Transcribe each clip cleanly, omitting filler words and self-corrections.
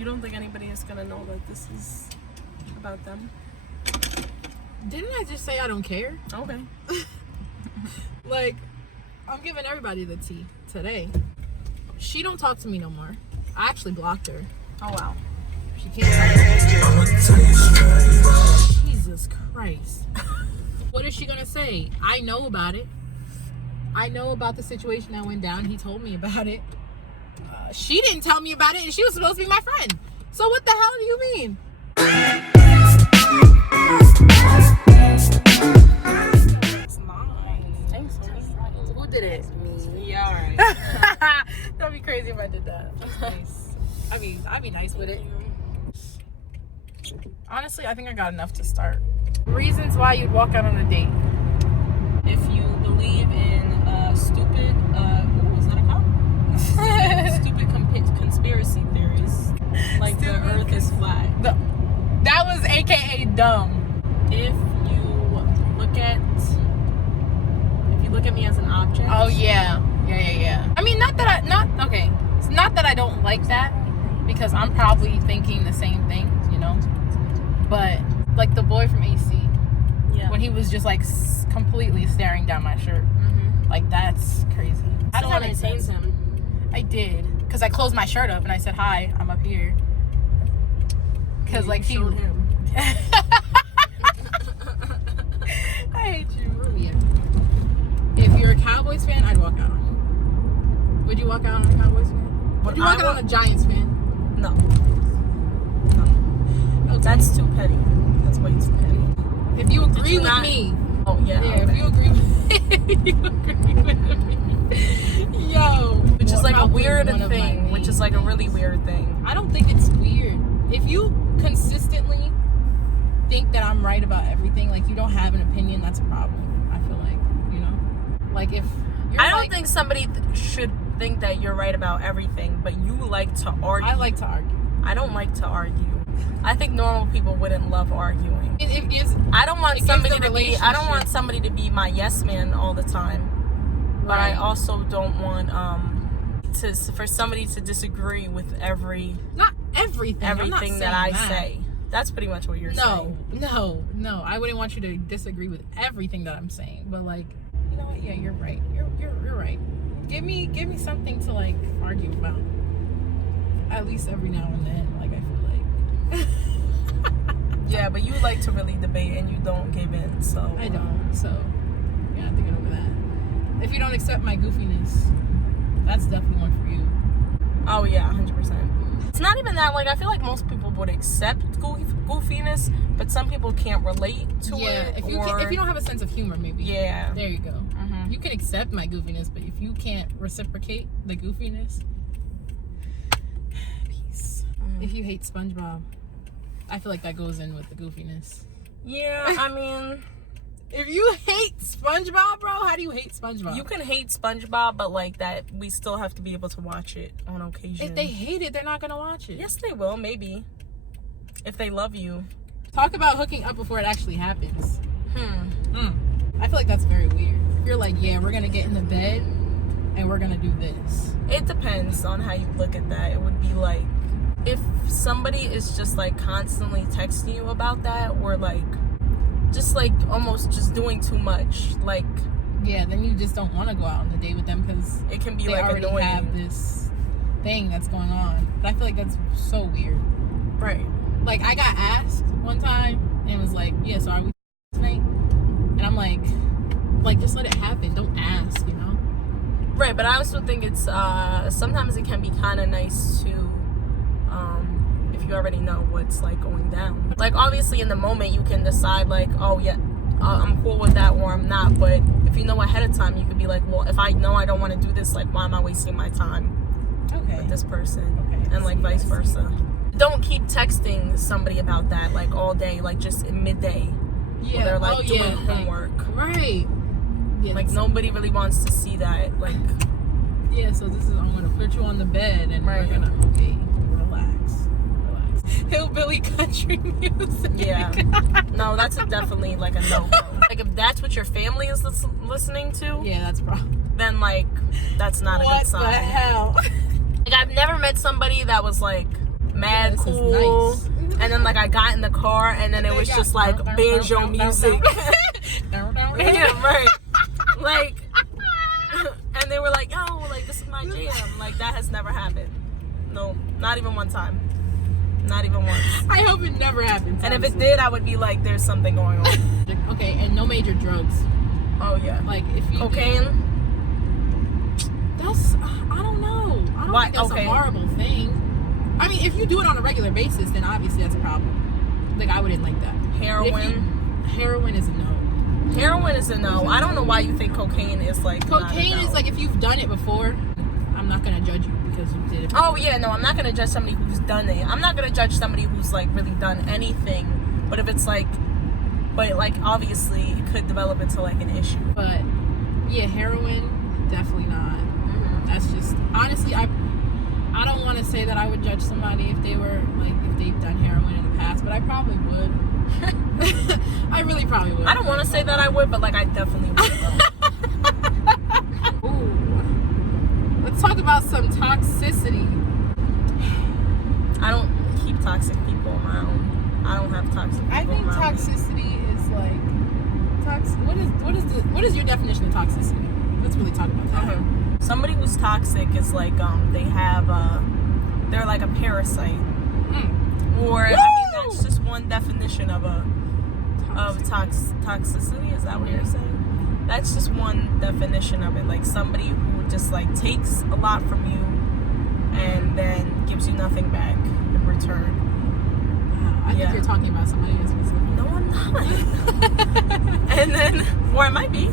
You don't think anybody is gonna know that this is about them? Didn't I just say I don't care? Okay. Like, I'm giving everybody the tea today. She don't talk to me no more. I actually blocked her. Oh wow. She can't talk to me. Jesus Christ. What is she gonna say? I know about it. I know about the situation that went down. He told me about it. She didn't tell me about it, and she was supposed to be my friend. So what the hell do you mean? It's nice. Thanks, sweetie. Who did it? Me. Yeah, alright. That'd be crazy if I did that. That's nice. I mean, I'd be nice with it. Honestly, I think I got enough to start. Reasons why you'd walk out on a date. If you believe in stupid, is that a cop? Stupid conspiracy theories, like stupid. The Earth is flat. That was AKA dumb. If you look at me as an object. Oh yeah. I mean, it's not that I don't like that, because I'm probably thinking the same thing, you know. But like the boy from AC, when he was just like completely staring down my shirt, like that's crazy. I don't want to change him. I did, because I closed my shirt up and I said, "Hi, I'm up here." Because like he showed him. I hate you. Yeah. If you're a Cowboys fan, I'd walk out on you. Would you walk out on a Cowboys fan? Would you walk out on a Giants fan? No. Okay. That's too petty. That's way too petty. If you agree with me. Oh yeah. Yeah. Okay. If you agree with me. Yo. Which is like a weird thing. Which is like a really weird thing. I don't think it's weird. If you consistently think that I'm right about everything, like you don't have an opinion, that's a problem. I feel like, you know, like if you're I don't think somebody should think that you're right about everything, but you like to argue. I like to argue. I don't like to argue. I think normal people wouldn't love arguing. I don't want somebody to be my yes man all the time, but I also don't want for somebody to disagree with not everything that I say. That's pretty much what you're saying. No. I wouldn't want you to disagree with everything that I'm saying, but like, you know what? Yeah, you're right. You're right. Give me something to like argue about. At least every now and then, like I feel like. Yeah, but you like to really debate and you don't give in, so. I don't. So, yeah, I think I'm over that. If you don't accept my goofiness, that's definitely one for you. Oh yeah, 100%. It's not even that, like, I feel like most people would accept goofiness, but some people can't relate to it. Yeah, if you don't have a sense of humor, maybe. Yeah. There you go. You can accept my goofiness, but if you can't reciprocate the goofiness, peace. If you hate SpongeBob, I feel like that goes in with the goofiness. Yeah, I mean, if you hate SpongeBob, bro, how do you hate SpongeBob? You can hate SpongeBob, but like that, we still have to be able to watch it on occasion. If they hate it, they're not gonna watch it. Yes, they will, maybe. If they love you. Talk about hooking up before it actually happens. I feel like that's very weird. If you're like, yeah, we're gonna get in the bed and we're gonna do this. It depends on how you look at that. It would be like, if somebody is just like constantly texting you about that, or like just like almost just doing too much, like, yeah, then you just don't want to go out on the date with them, because it can be they like already annoying. Have this thing that's going on. But I feel like that's so weird. Right. Like, I got asked one time and it was like, yeah, so are we tonight? And I'm like just let it happen. Don't ask, you know? Right, but I also think it's sometimes it can be kind of nice to if you already know what's like going down. Like, obviously in the moment you can decide like, oh yeah, I'm cool with that, or I'm not. But if you know ahead of time, you could be like, well, if I know I don't want to do this, like, why am I wasting my time with this person? And like vice versa. Don't keep texting somebody about that like all day, like just in midday. Yeah, they're like doing homework. Right. Yeah, like nobody really wants to see that. Like, yeah, so this is, I'm gonna put you on the bed and we're gonna relax. Hillbilly country music. Yeah. No, that's definitely like a no. Like, if that's what your family is listening to, yeah, that's probably, then like that's not a good sign. What the hell? Like, I've never met somebody that was like mad cool. Nice. And then like I got in the car, and then it was just like banjo music. Yeah, right. Like, and they were like, "Yo, like this is my jam." Like that has never happened. No, not even one time. Not even once. I hope it never happens. And if it did, I would be like, "There's something going on." Okay, and no major drugs. Oh yeah. Like if you cocaine. That's I don't know. I don't think that's a horrible thing. I mean, if you do it on a regular basis, then obviously that's a problem. Like I wouldn't like that. Heroin. Heroin is a no. Heroin is a no. I don't know why you think cocaine is like. Cocaine is like if you've done it before. I'm not gonna judge you because you did it before. Oh yeah, no, I'm not gonna judge somebody who's done it. I'm not gonna judge somebody who's like really done anything. But if it's like, obviously it could develop into like an issue. But yeah, heroin, definitely not. Mm-hmm. That's just honestly, I don't want to say that I would judge somebody if they were like if they've done heroin in the past, but I probably would. I really probably would. I don't want to say that I would, but like I definitely would. Ooh. Let's talk about some toxicity. I don't keep toxic people around. I don't have toxic people I think around. Toxicity is like what is your definition of toxicity? Let's really talk about that. Uh-huh. Somebody who's toxic is like they have they're like a parasite. Or I mean that's just one definition of toxicity. Is that what you're saying? That's just one definition of it. Like somebody who just like takes a lot from you and then gives you nothing back in return. I think you're talking about somebody in specific. No, I'm not. And then, or it might be.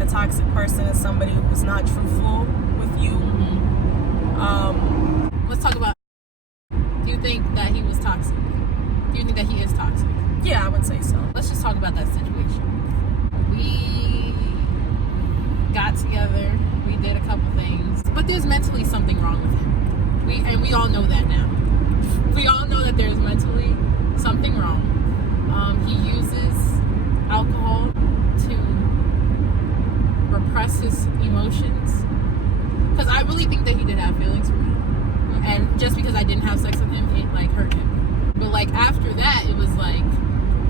A toxic person is somebody who's not truthful with you. Let's talk about. Do you think that he was toxic? Do you think that he is toxic? Yeah, I would say so. Let's just talk about that situation. We got together. We did a couple things, but there's mentally something wrong with him. We all know that now. We all know that there's mentally something wrong. He uses alcohol to repress his emotions. Because I really think that he did have feelings for me. And just because I didn't have sex with him, it like hurt him. But like after that, it was like,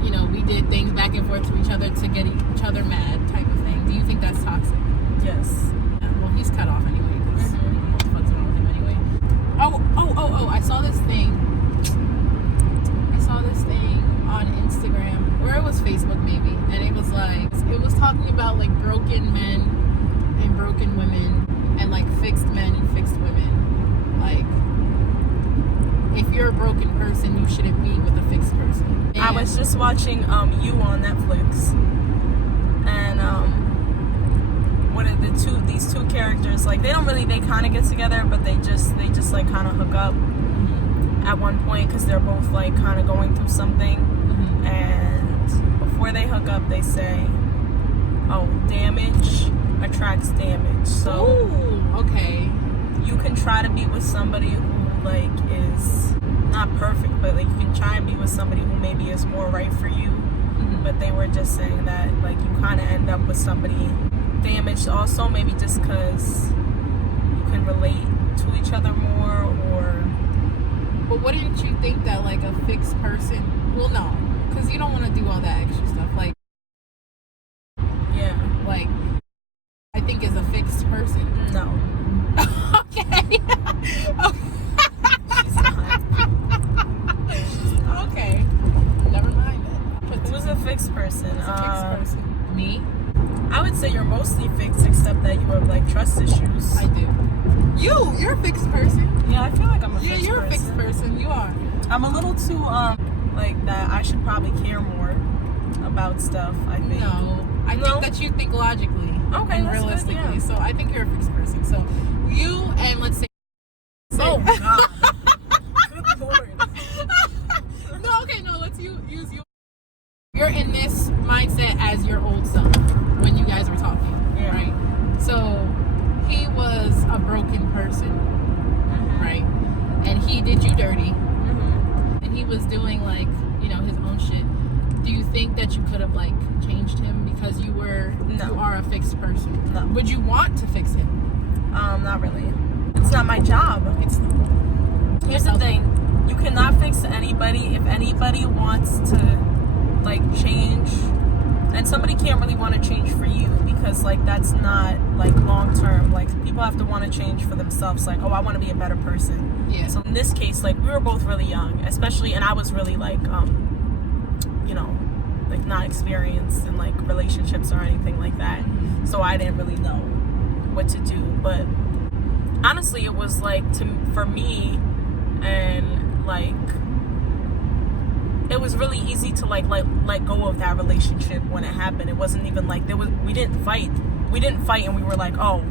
you know, we did things back and forth to each other to get each other mad type of thing. Do you think that's toxic? Yes. Yeah, well, he's cut off anyway because what the fuck's wrong with him anyway? Oh! I saw this thing on Instagram, or it was Facebook maybe, and it was talking about like broken men and broken women and like fixed men and fixed women. Like if you're a broken person, you shouldn't be with a fixed person. And I was just watching You on Netflix, and what are these two characters, like they kind of get together, but they just like kind of hook up at one point because they're both like kind of going through something. And before they hook up, they say, "Oh, damage attracts damage." So, okay, you can try to be with somebody who like is not perfect, but like you can try and be with somebody who maybe is more right for you. But they were just saying that like you kind of end up with somebody damaged, also maybe just because you can relate to each other more, or. But wouldn't you think that like a fixed person? Well, no. Because you don't want to do all that extra stuff. Like, yeah. Like, I think as a fixed person. No. Okay. She's not. Okay. Never mind then. Who's a fixed person? Who's a fixed person? Me? I would say you're mostly fixed, except that you have like trust issues. I do. You're a fixed person. Yeah, I feel like I'm a fixed person. Yeah, you're a fixed person. You are. I'm a little too like that. I should probably care more about stuff. I think. No, I think that you think logically. Okay, and realistically. Good, yeah. So I think you're a fixed person. So you and let's say. Oh God. Good Lord. No, okay, no. Let's use you. You're in this mindset as your old self when you guys were talking, right? So he was a broken person, right? And he did you dirty, and he was doing like, you know, his own shit. Do you think that you could have like changed him because you are a fixed person? No. Would you want to fix him? Not really. It's not my job. It's not. anybody wants to like change, and somebody can't really want to change for you, because like that's not like long term. Like people have to want to change for themselves. Like, oh, I want to be a better person. Yeah. So in this case, like we were both really young, especially, and I was really like you know, like not experienced in like relationships or anything like that. So I didn't really know what to do. But honestly, it was like for me, and like it was really easy to like let go of that relationship when it happened. It wasn't even like we didn't fight, and we were like, oh,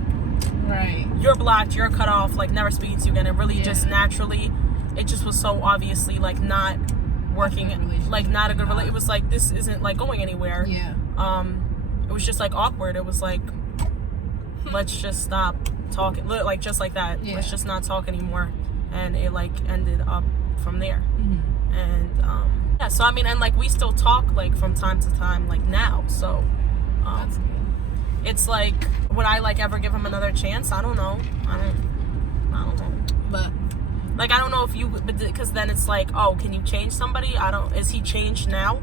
right, you're blocked, you're cut off, like never speaking to you again. It really just naturally, it just was so obviously like not working, like not a good relationship. It was like, this isn't like going anywhere. Yeah. It was just like awkward. It was like, let's just stop talking, like just like that. Yeah. Let's just not talk anymore. And it like ended up from there. And yeah, so I mean, and like we still talk like from time to time, like now. So That's good. It's like, would I like ever give him another chance? I don't know. I don't know. But like, I don't know if you, because then it's like, oh, can you change somebody? Is he changed now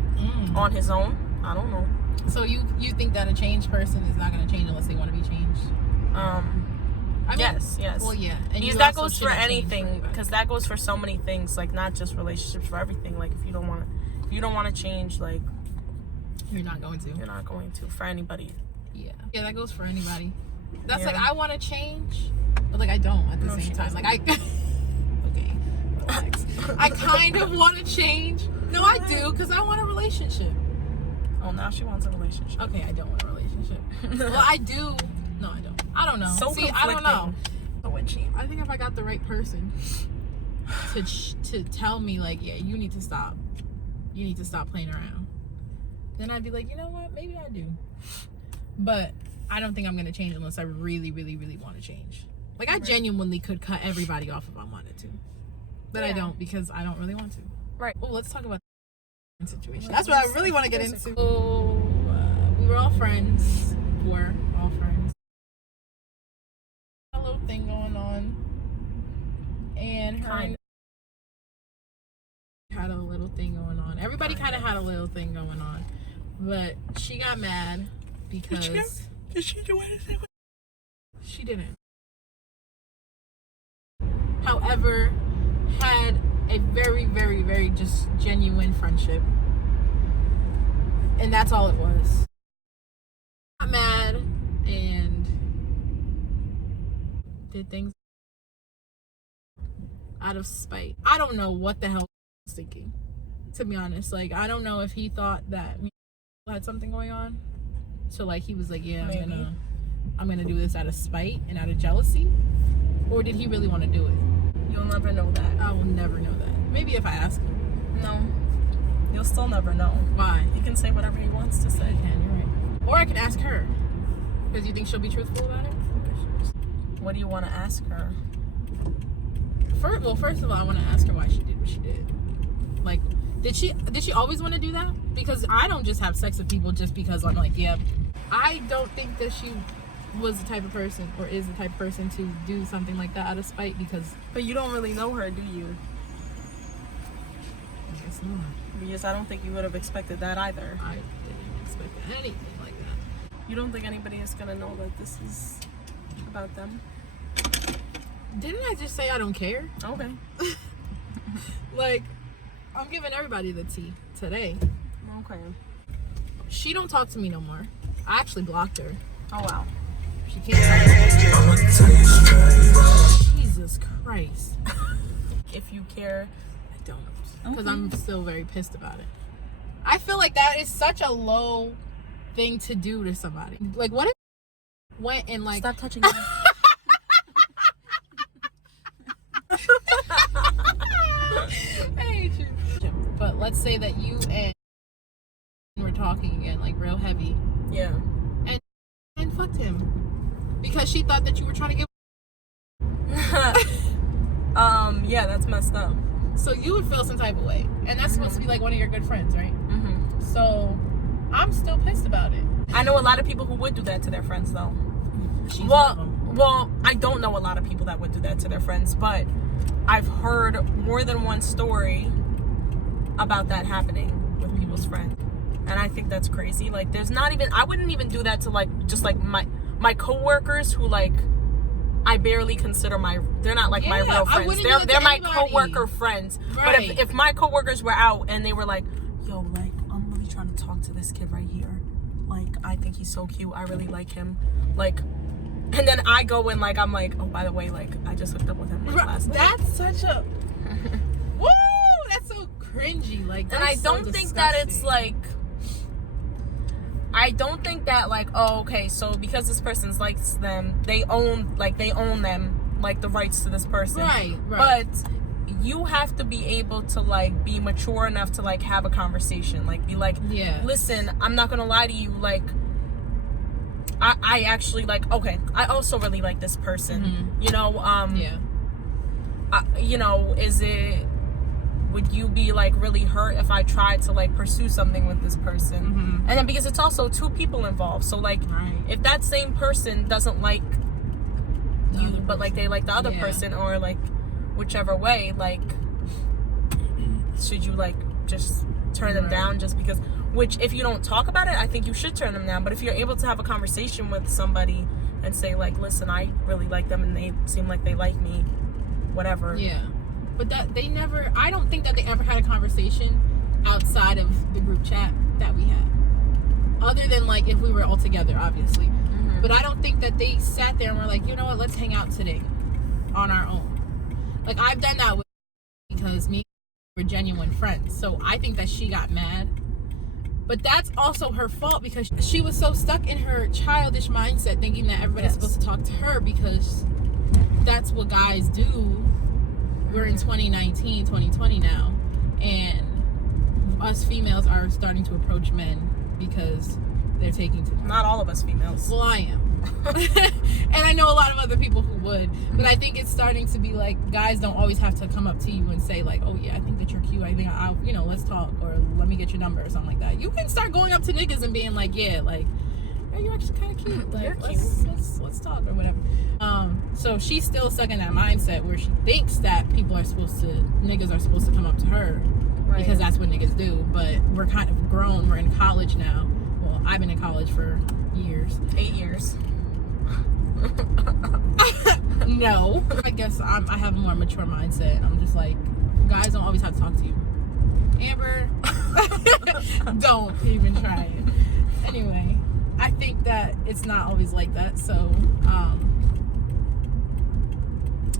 on his own? I don't know. So you think that a changed person is not going to change unless they want to be changed? I mean, yes. Well, yeah. And because that goes for anything. Because that goes for so many things, like not just relationships, for everything. Like if you don't want to change, like you're not going to. You're not going to for anybody. Yeah. Yeah, that goes for anybody. That's like, I want to change, but like I don't at the same time. Like okay, relax. I kind of want to change. No, I do, because I want a relationship. Oh, now she wants a relationship. Okay, I don't want a relationship. Well, I do. No, I don't. I don't know. So See, I don't know. So witchy. I think if I got the right person to tell me like, yeah, you need to stop playing around, then I'd be like, you know what? Maybe I do. But I don't think I'm gonna change unless I really, really, really want to change. Like I genuinely could cut everybody off if I wanted to, but I don't, because I don't really want to. Right. Oh, let's talk about the situation. That's what I really want to get into. So we were all friends. A little thing going on, and her had a little thing going on. Everybody kind of had a little thing going on, but she got mad because did she do anything? She didn't. However, had a very, very, very just genuine friendship, and that's all it was. Got mad and did things out of spite. I don't know what the hell he was thinking, to be honest. Like, I don't know if he thought that we had something going on, so like he was like, yeah, I'm gonna do this out of spite and out of jealousy, or did he really want to do it? You'll never know that. I will never know that. Maybe if I ask him. No, you'll still never know. Why? He can say whatever he wants to say. You're right. Or I can ask her, because you think she'll be truthful about it. What do you want to ask her? First of all, I want to ask her why she did what she did. Like, did she always want to do that? Because I don't just have sex with people just because I'm like, yeah. I don't think that she was the type of person, or is the type of person, to do something like that out of spite, because... But you don't really know her, do you? I guess not. Because I don't think you would have expected that either. I didn't expect anything like that. You don't think anybody is going to know that this is about them? Didn't I just say I don't care? Okay. Like, I'm giving everybody the tea today. Okay. She don't talk to me no more. I actually blocked her. Oh, wow. She can't talk to me. Jesus Christ. If you care, I don't. Because I'm still very pissed about it. I feel like that is such a low thing to do to somebody. Like, what if went and like... Stop touching me. Hey, but let's say that you and were talking again, like real heavy. Yeah. And fucked him because she thought that you were trying to get. Yeah, that's messed up. So you would feel some type of way, and that's supposed to be like one of your good friends, right? Mm-hmm. So I'm still pissed about it. I know a lot of people who would do that to their friends, though. Well, I don't know a lot of people that would do that to their friends, but I've heard more than one story about that happening with people's friends. And I think that's crazy. Like, there's not even, I wouldn't even do that to like, just like my coworkers who like, I barely consider they're not like my real friends. They're my coworker friends. Right. But if my coworkers were out and they were like, yo, like, I'm really trying to talk to this kid right here. Like, I think he's so cute. I really like him. Like, and then I go and like, I'm like, oh, by the way, like, I just hooked up with him last night. That's such a, woo, that's so cringy. Like, and I don't think that it's like, I don't think that like, oh, okay, so because this person likes them, they own them, like the rights to this person. Right. But you have to be able to like be mature enough to like have a conversation, like be like, listen, I'm not gonna lie to you, like I actually like, okay, I also really like this person, you know, you know, would you be like really hurt if I tried to like pursue something with this person? And then because it's also two people involved, so like if that same person doesn't like you but like they like the other person, or like whichever way, like should you like just turn them down just because, which if you don't talk about it, I think you should turn them down. But if you're able to have a conversation with somebody and say like, listen, I really like them and they seem like they like me, whatever. But that they never, I don't think that they ever had a conversation outside of the group chat that we had. Other than like if we were all together, obviously. But I don't think that they sat there and were like, you know what, let's hang out today on our own. Like, I've done that with because me and her were genuine friends. So I think that she got mad. But that's also her fault because she was so stuck in her childish mindset thinking that everybody's supposed to talk to her because that's what guys do. We're in 2019, 2020 now, and us females are starting to approach men because they're taking too long. Not all of us females. Well, I am. And I know a lot of other people who would, but I think it's starting to be like guys don't always have to come up to you and say like, oh yeah, I think that you're cute, I think I'll, you know, let's talk, or let me get your number or something like that. You can start going up to niggas and being like, yeah, like, oh, you're actually kind of cute, like let's talk or whatever. So she's still stuck in that mindset where she thinks that niggas are supposed to come up to her because that's what niggas do. But we're kind of grown, we're in college now. Well, I've been in college for years. 8 years. No, I guess I have a more mature mindset. I'm just like, guys don't always have to talk to you. Amber, don't even try it. Anyway, I think that it's not always like that. So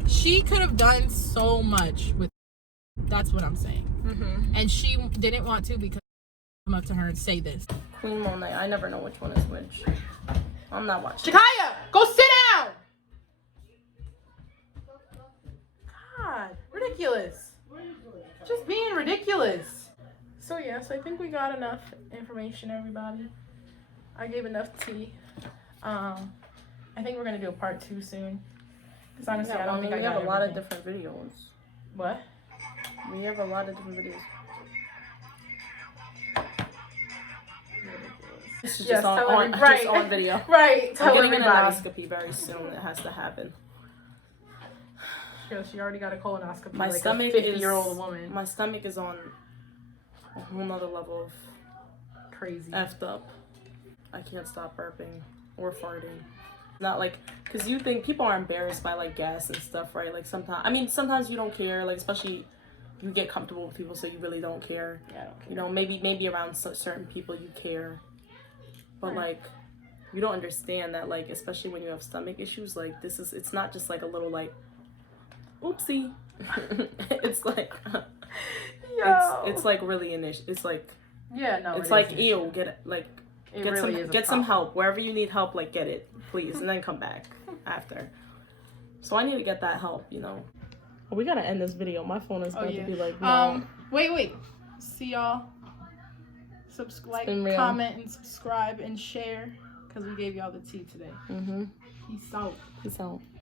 she could have done so much with, that's what I'm saying. And she didn't want to because I come up to her and say this. Queen Monet, I never know which one is which. I'm not watching. Shakaya, go sit down. God, ridiculous. Just being ridiculous. So yes, I think we got enough information, everybody. I gave enough tea. I think we're gonna do a part 2 soon. Because honestly, I don't think I got a lot of different videos. What? We have a lot of different videos. This is just on video. Right. I'm getting an endoscopy very soon. It has to happen. She already got a colonoscopy. My like stomach a 50-year-old woman. My stomach is on a whole nother level of crazy. Effed up. I can't stop burping or farting. Not like, because you think people are embarrassed by like gas and stuff, right? Like sometimes you don't care, like especially you get comfortable with people, so you really don't care. Yeah, I don't care. You know, maybe around certain people you care, but like you don't understand that, like especially when you have stomach issues, like it's not just like a little like oopsie. It's like it's like really an issue. It's like it's like ew, get some help wherever you need help, like get it please, and then come back after. So I need to get that help, you know. We gotta end this video. My phone is going to be like wait, see y'all. Like, comment and subscribe and share because we gave y'all the tea today. Mm-hmm. Peace out.